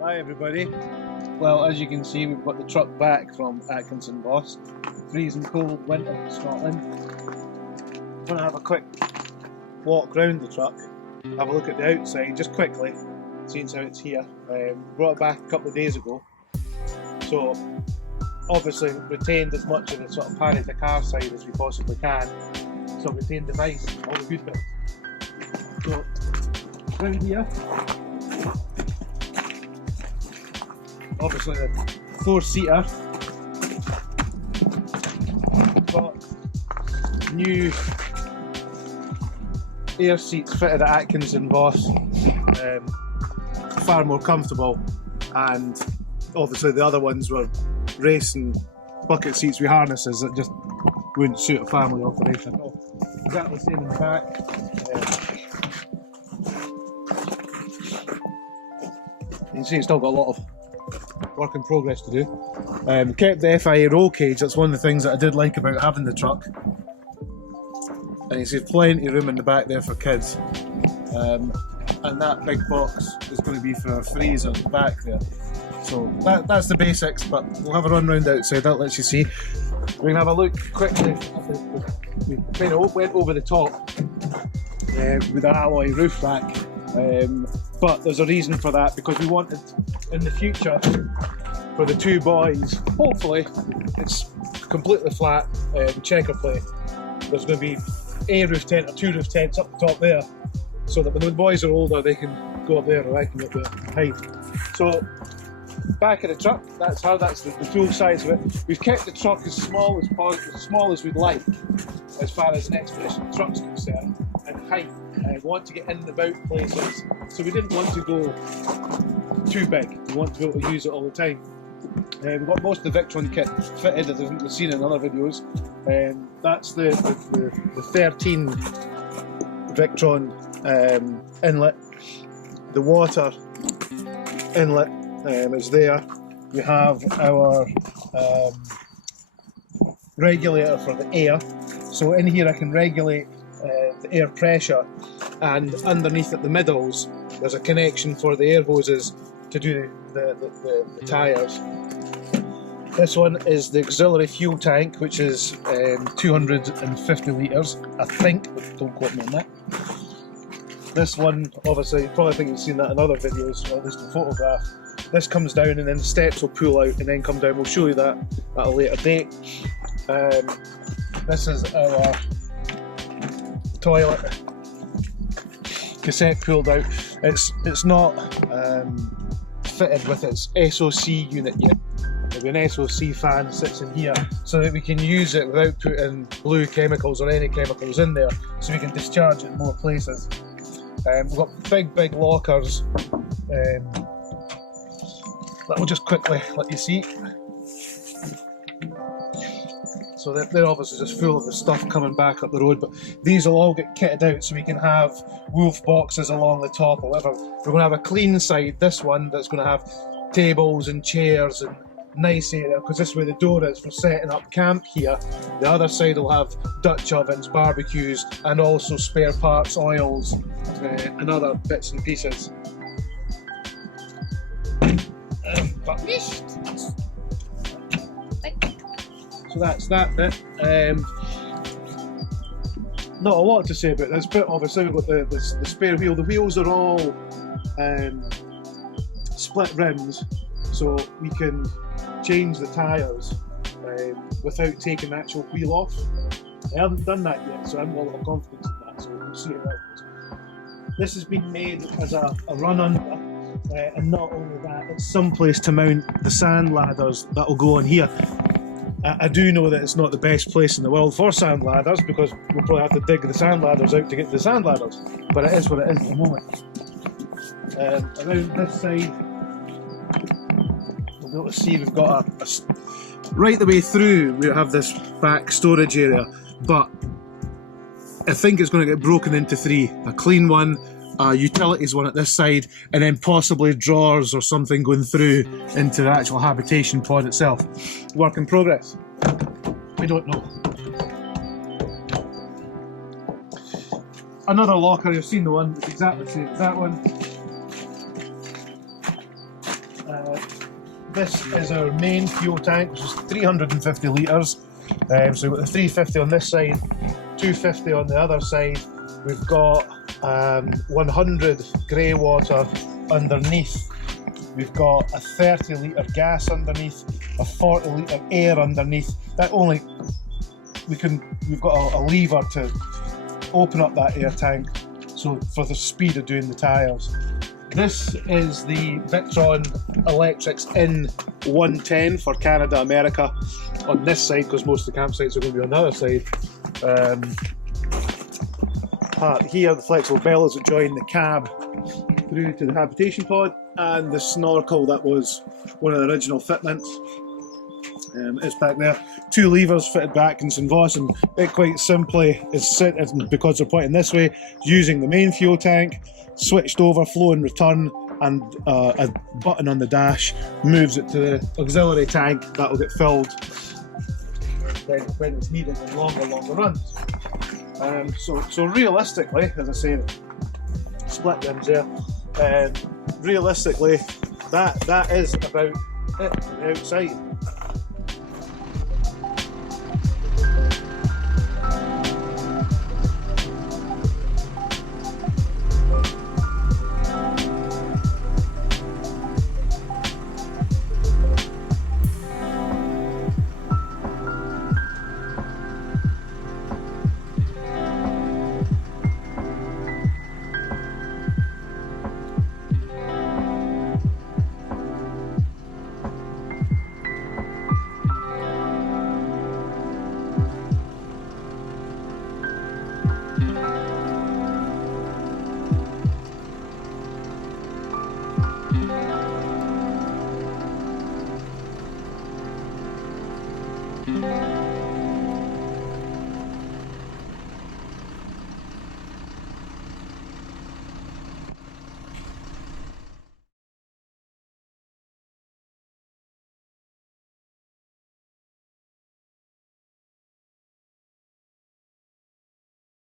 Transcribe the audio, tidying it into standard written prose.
Hi everybody. Well, as you can see, we've got the truck back from Atkinson Boss. Freezing cold winter in Scotland. I'm going to have a quick walk round the truck, have a look at the outside just quickly, seeing how it's here. Brought it back a couple of days ago, so obviously retained as much of the sort of parry the car side as we possibly can. So retained device, all the good bits. So round here, obviously the 4-seater, got new air seats fitted at Atkinson Boss, far more comfortable, and obviously the other ones were racing bucket seats with harnesses that just wouldn't suit a family operation. Exactly the same in the back. You can see it's still got a lot of work in progress to do. Kept the FIA roll cage. That's one of the things that I did like about having the truck. And you see plenty of room in the back there for kids. And that big box is going to be for a freezer back there. So that's the basics, but we'll have a run round outside, that lets you see. We can have a look quickly. We kind of went over the top with an alloy roof rack. But there's a reason for that, because we wanted in the future for the two boys, hopefully it's completely flat checker plate. There's going to be a roof tent or two roof tents up the top there, so that when the boys are older they can go up there or I can go up there height. So back of the truck, that's the full size of it. We've kept the truck as small as possible, as small as we'd like, as far as an expedition truck's concerned, and height. We want to get in and about places, so we didn't want to go too big. We want to be able to use it all the time. We've got most of the Victron kit fitted, as you've seen in other videos. That's the 13 Victron inlet. The water inlet is there. We have our regulator for the air. So in here I can regulate the air pressure, and underneath at the middles there's a connection for the air hoses to do the tyres. This one is the auxiliary fuel tank, which is 250 litres, I think, but don't quote me on that. This one, obviously, you probably think you've seen that in other videos, or at least a photograph. This comes down and then the steps will pull out and then come down. We'll show you that at a later date. This is our toilet cassette pulled out. It's not fitted with its SOC unit yet. There'll be an SOC fan that sits in here so that we can use it without putting blue chemicals or any chemicals in there, so we can discharge it in more places. We've got big lockers that will just quickly let you see. So they're obviously just full of the stuff coming back up the road, but these will all get kitted out so we can have wolf boxes along the top or whatever. We're going to have a clean side, this one, that's going to have tables and chairs and nice area, because this is where the door is for setting up camp here. The other side will have Dutch ovens, barbecues, and also spare parts, oils, and other bits and pieces. So that's that bit. Not a lot to say about this bit. Obviously we've got the spare wheel. The wheels are all split rims, so we can change the tyres without taking the actual wheel off. I haven't done that yet, so I haven't got a lot of confidence in that, so we'll see how that goes. This has been made as a run under, and not only that, it's some place to mount the sand ladders that will go on here. I do know that it's not the best place in the world for sand ladders, because we'll probably have to dig the sand ladders out to get to the sand ladders, but it is what it is at the moment. Around this side, we'll be able to see we've got right the way through we have this back storage area, but I think it's going to get broken into three. A clean one, a utilities one at this side, and then possibly drawers or something going through into the actual habitation pod itself. Work in progress. We don't know. another locker, you've seen the one, it's exactly the same as that one. This is our main fuel tank, which is 350 litres. So we've got the 350 on this side, 250 on the other side. We've got 100 grey water underneath. We've got a 30 litre gas underneath, a 40 litre air underneath. That only we've got a lever to open up that air tank, so for the speed of doing the tyres. This is the Victron Electrics in 110 for Canada, America on this side, because most of the campsites are going to be on the other side. Here the flexible bellows that join the cab through to the habitation pod, and the snorkel that was one of the original fitments is back there. 2 levers fitted back in St. Voss, and it quite simply is because they're pointing this way, using the main fuel tank, switched over, flow and return, and a button on the dash moves it to the auxiliary tank that will get filled when it's needed in longer runs. So realistically, as I say, split rims there. Realistically, that is about it from the outside.